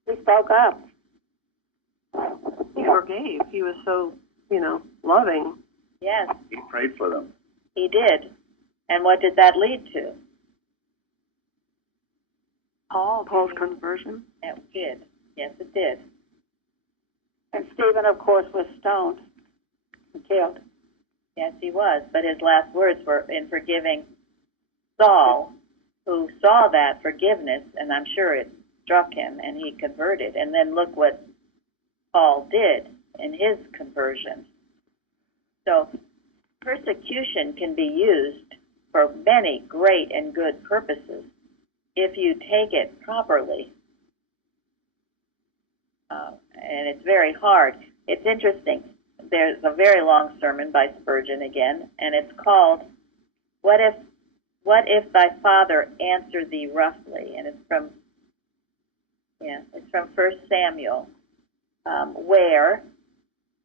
He spoke up. He forgave. He was so, loving. Yes. He prayed for them. He did. And what did that lead to? Paul's conversion. It did. Yes, it did. And Stephen, of course, was stoned and killed. Yes, he was. But his last words were in forgiving Saul, who saw that forgiveness, and I'm sure it struck him, and he converted. And then look what Paul did in his conversion. So persecution can be used for many great and good purposes if you take it properly. And it's very hard. It's interesting. there's a very long sermon by Spurgeon again, and it's called "What If Thy Father Answered Thee Roughly?" And it's from 1 Samuel, where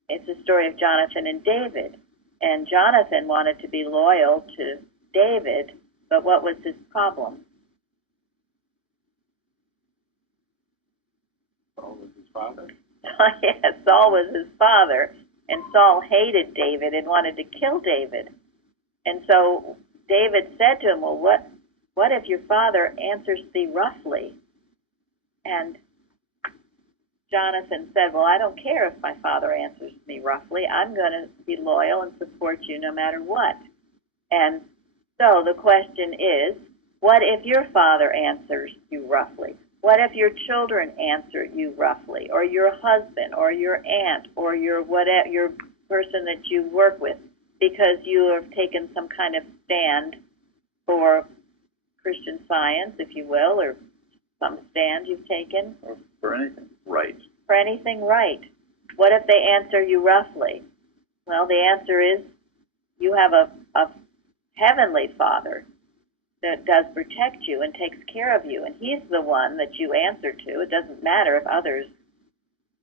it's the story of Jonathan and David. And Jonathan wanted to be loyal to David, but what was his problem? Saul was his father. Yes, Saul was his father, and Saul hated David and wanted to kill David. And so David said to him, well, what if your father answers thee roughly? And Jonathan said, well, I don't care if my father answers me roughly. I'm going to be loyal and support you no matter what. And so the question is, what if your father answers you roughly? What if your children answer you roughly, or your husband, or your aunt, or your person that you work with, because you have taken some kind of stand for Christian Science, if you will, or some stand you've taken? Or for anything right. For anything right. What if they answer you roughly? Well, the answer is you have a heavenly Father that does protect you and takes care of you, and He's the one that you answer to. It doesn't matter if others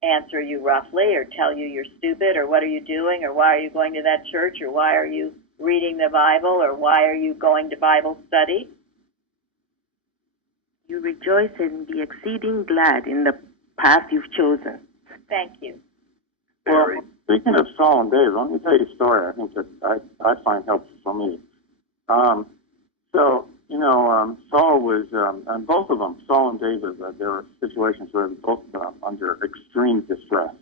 answer you roughly or tell you you're stupid or what are you doing or why are you going to that church or why are you reading the Bible or why are you going to Bible study. You rejoice and be exceeding glad in the path you've chosen. Thank you. Well, speaking of Saul and David, let me tell you a story I think that I find helpful for me. Saul was, and both of them, Saul and David, there were situations where they were both under extreme distress.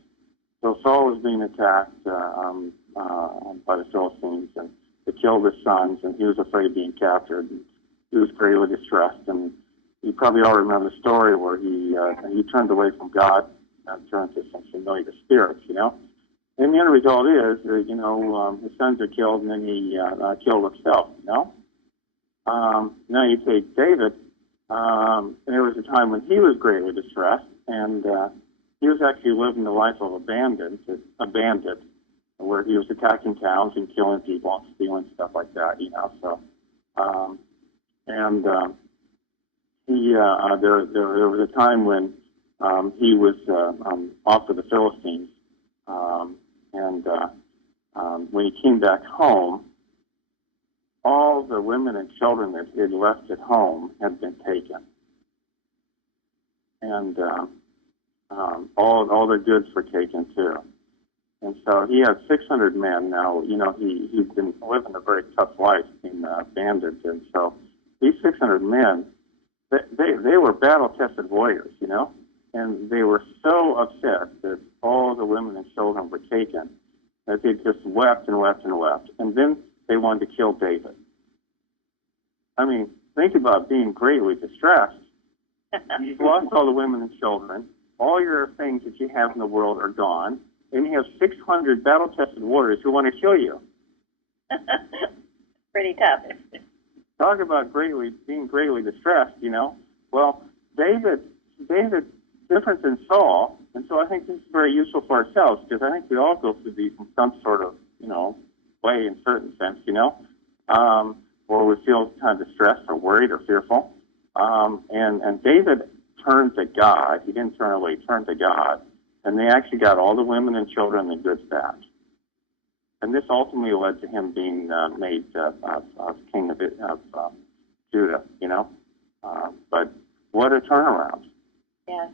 So Saul was being attacked by the Philistines, and they killed his sons, and he was afraid of being captured. And he was greatly distressed, and you probably all remember the story where he turned away from God and turned to some familiar spirits, And the end result is, his sons are killed, and then he killed himself, Now you take David, there was a time when he was greatly distressed, and he was actually living the life of a bandit, where he was attacking towns and killing people and stealing stuff like that, So, there was a time when he was off with the Philistines, when he came back home, all the women and children that he had left at home had been taken, and all their goods were taken too. And so he had 600 men. Now, he'd been living a very tough life being bandits, and so these 600 men, they were battle-tested warriors, and they were so upset that all the women and children were taken that they just wept and wept and wept. And then they wanted to kill David. I mean, think about being greatly distressed. You've lost all the women and children. All your things that you have in the world are gone. And you have 600 battle-tested warriors who want to kill you. Pretty tough. Talk about being greatly distressed, Well, David, different than Saul, and so I think this is very useful for ourselves, because I think we all go through these in some sort of, way in certain sense, where we feel kind of distressed or worried or fearful. And David turned to God. He didn't turn away, he turned to God. And they actually got all the women and children and goods back. And this ultimately led to him being made king of Judah, But what a turnaround. Yes.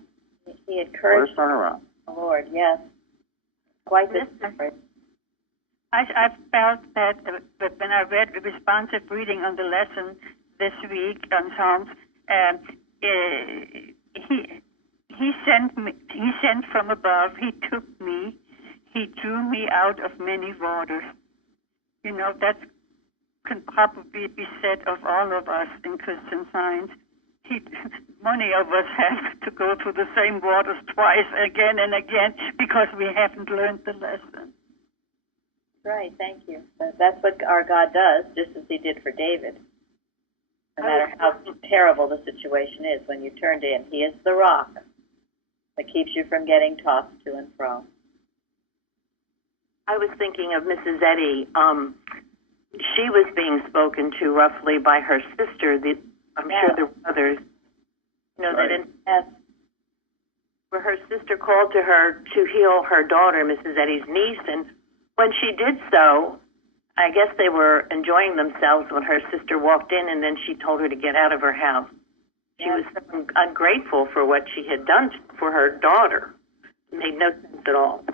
He encouraged What a turnaround. the Lord, yes. Quite the difference. I felt that when I read the responsive reading on the lesson this week on Psalms, he sent from above. He took me. He drew me out of many waters. That can probably be said of all of us in Christian Science. Many of us have to go through the same waters twice, again and again, because we haven't learned the lesson. Right, thank you. That's what our God does, just as He did for David. No matter how terrible the situation is, when you turn to Him, He is the rock that keeps you from getting tossed to and fro. I was thinking of Mrs. Eddy. She was being spoken to roughly by her sister. I'm sure there were others. You know, that where her sister called to her to heal her daughter, Mrs. Eddy's niece, and when she did so, I guess they were enjoying themselves when her sister walked in, and then she told her to get out of her house. She was so ungrateful for what she had done for her daughter. It made no sense at all.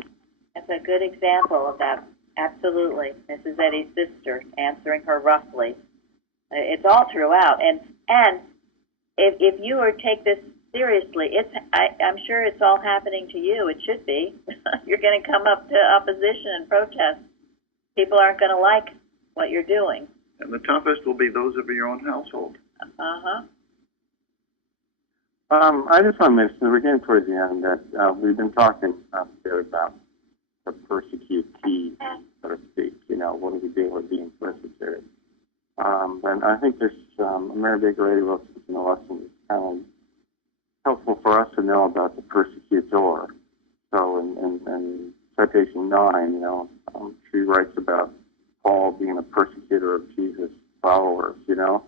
That's a good example of that. Absolutely. Mrs. Eddy's sister answering her roughly. It's all throughout. And if you were to take this seriously, I'm sure it's all happening to you. It should be. You're going to come up to opposition and protest. People aren't going to like what you're doing. And the toughest will be those of your own household. Uh-huh. I just want to mention, we're getting towards the end, that we've been talking there about the persecutee, so to speak. You know, what do we do with being persecuted? And I think this, Mary Baker Eddy wrote something in the lesson that's kind of helpful for us to know about the persecutor. So in citation 9, you know, she writes about Paul being a persecutor of Jesus' followers, you know.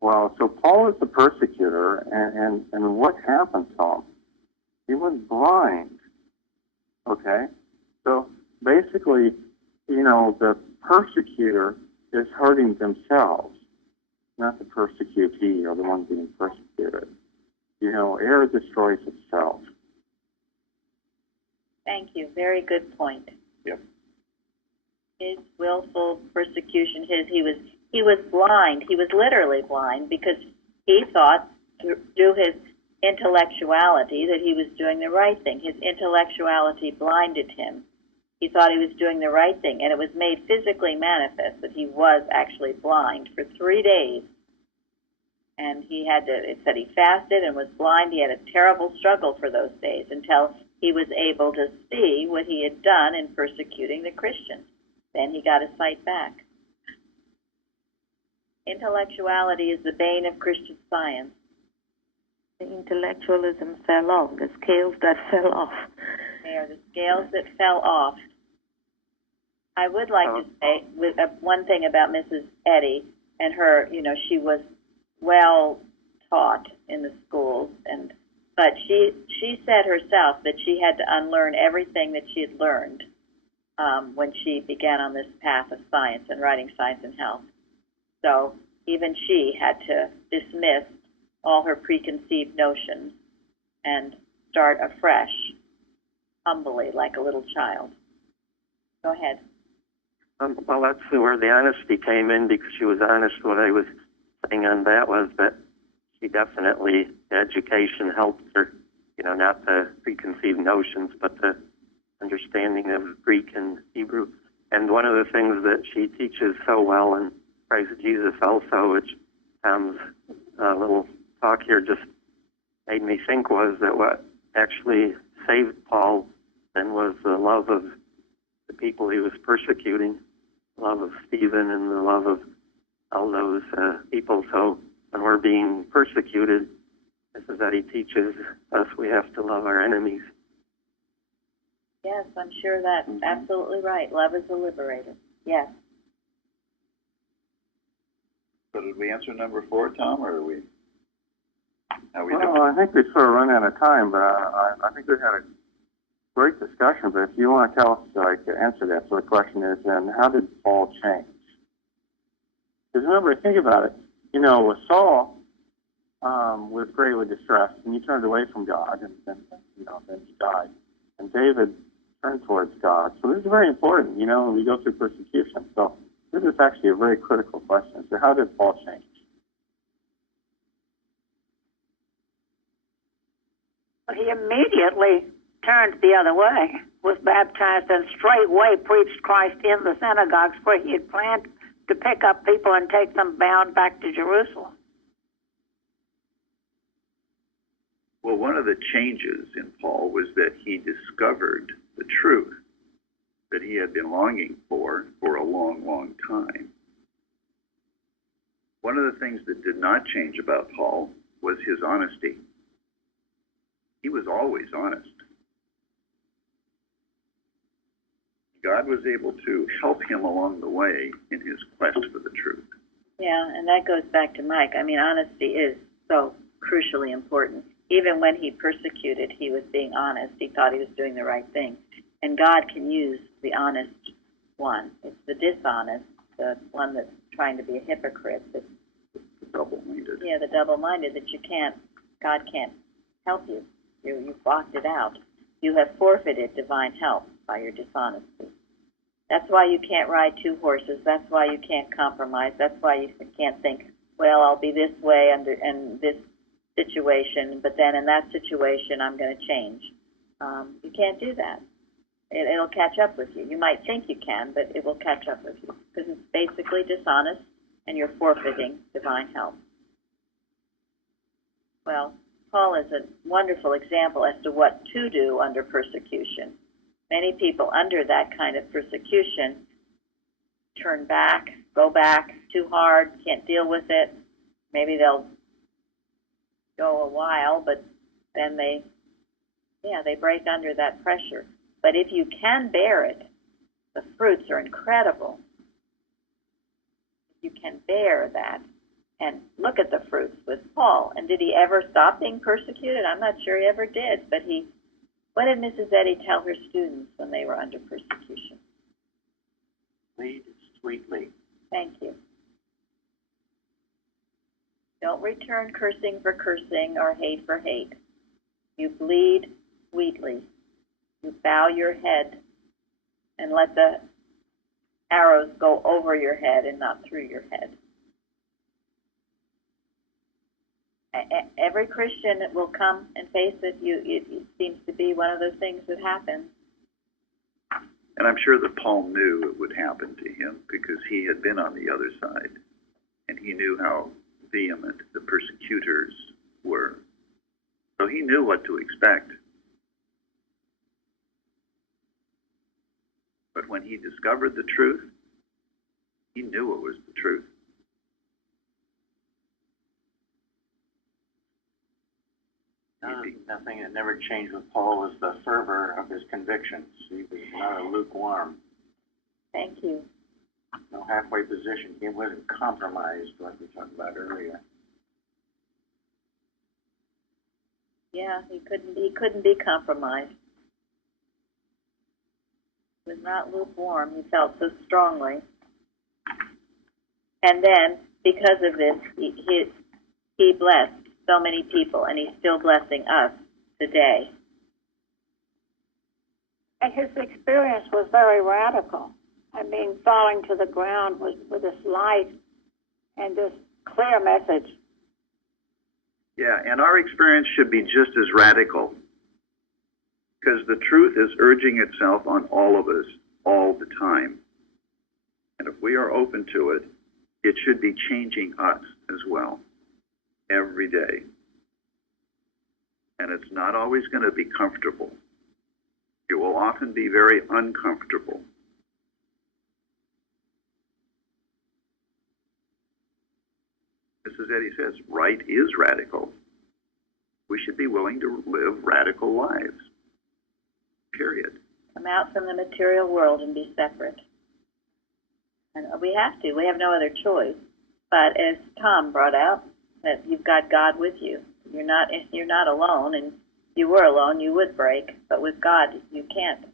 Well, so Paul is the persecutor, and what happened to him? He was blind, okay? So basically, you know, the persecutor is hurting themselves, not the persecutee or the one being persecuted. You know, error destroys itself. Thank you. Very good point. Yep. His willful persecution, he was blind. He was literally blind because he thought through his intellectuality that he was doing the right thing. His intellectuality blinded him. He thought he was doing the right thing, and it was made physically manifest that he was actually blind for 3 days. And it said he fasted and was blind. He had a terrible struggle for those days until he was able to see what he had done in persecuting the Christians. Then he got his sight back. Intellectuality is the bane of Christian Science. The intellectualism fell off, the scales that fell off. They are the scales that fell off. I would like to say one thing about Mrs. Eddy and her, you know, she was well taught in the schools, but she said herself that she had to unlearn everything that she had learned when she began on this path of science and writing Science and Health. So even she had to dismiss all her preconceived notions and start afresh, humbly, like a little child. Go ahead. Well, that's where the honesty came in, because she was honest. What I was saying on that was that she definitely, education helped her, you know, not the preconceived notions, but the understanding of Greek and Hebrew. And one of the things that she teaches so well in Christ Jesus also, which Tom's little talk here just made me think, was that what actually saved Paul then was the love of the people he was persecuting, the love of Stephen and the love of all those people. So when we're being persecuted, this is that he teaches us we have to love our enemies. Yes, I'm sure that's absolutely right. Love is a liberator. Yes. So did we answer number 4, Tom, or are we? Well, I think we sort of run out of time, but I think we had a great discussion. But if you want to tell us, answer that. So the question is, then, how did Paul change? Because remember, think about it. You know, with Saul was greatly distressed, and he turned away from God, and then he died. And David turned towards God. So this is very important, you know, when we go through persecution. So this is actually a very critical question. So how did Paul change? He immediately turned the other way, was baptized, and straightway preached Christ in the synagogues where he had planned to pick up people and take them bound back to Jerusalem. Well, one of the changes in Paul was that he discovered the truth that he had been longing for a long, long time. One of the things that did not change about Paul was his honesty. He was always honest. God was able to help him along the way in his quest for the truth. Yeah, and that goes back to Mike. I mean, honesty is so crucially important. Even when he persecuted, he was being honest. He thought he was doing the right thing. And God can use the honest one. It's the dishonest, the one that's trying to be a hypocrite, that's double-minded. Yeah, the double-minded that God can't help you. You've blocked it out. You have forfeited divine help by your dishonesty. That's why you can't ride two horses. That's why you can't compromise. That's why you can't think, well, I'll be this way under in this situation, but then in that situation I'm going to change. You can't do that. It'll catch up with you. You might think you can, but it will catch up with you because it's basically dishonest and you're forfeiting divine help. Well, Paul is a wonderful example as to what to do under persecution. Many people under that kind of persecution turn back, go back too hard, can't deal with it. Maybe they'll go a while, but then they break under that pressure. But if you can bear it, the fruits are incredible. If you can bear that, and look at the fruits with Paul. And did he ever stop being persecuted? I'm not sure he ever did, but what did Mrs. Eddy tell her students when they were under persecution? Lead sweetly. Thank you. Don't return cursing for cursing or hate for hate. You bleed sweetly. You bow your head and let the arrows go over your head and not through your head. Every Christian that will come and face it, it seems to be one of those things that happens. And I'm sure that Paul knew it would happen to him because he had been on the other side, and he knew how vehement the persecutors were. So he knew what to expect. But when he discovered the truth, he knew it was the truth. Nothing that never changed with Paul was the fervor of his convictions. He was not a lukewarm. Thank you. No halfway position. He wasn't compromised like we talked about earlier. Yeah, he couldn't be compromised. He was not lukewarm. He felt so strongly. And then, because of this, he blessed so many people, and he's still blessing us today. And his experience was very radical. I mean, falling to the ground with this light and this clear message. Yeah, and our experience should be just as radical, because the truth is urging itself on all of us all the time. And if we are open to it, it should be changing us as well, every day. And it's not always going to be comfortable. It will often be very uncomfortable. Mrs. Eddy says, right is radical. We should be willing to live radical lives. Period. Come out from the material world and be separate. And we have to. We have no other choice. But as Tom brought out, that you've got God with you. You're not alone, and if you were alone, you would break. But with God, you can't.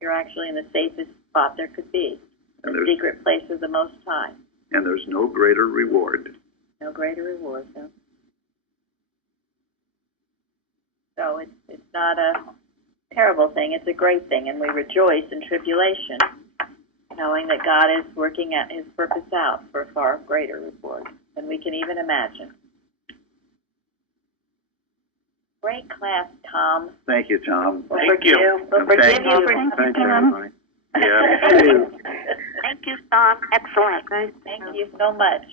You're actually in the safest spot there could be, the secret place of the Most High. And there's no greater reward. No greater reward, no. So it's not a terrible thing, it's a great thing, and we rejoice in tribulation, knowing that God is working at his purpose out for a far greater reward than we can even imagine. Great class, Tom. Thank you, Tom. Thank you. We'll forgive you for Thank you, everybody. Yeah. Thank you, Tom. Excellent. Thank you so much.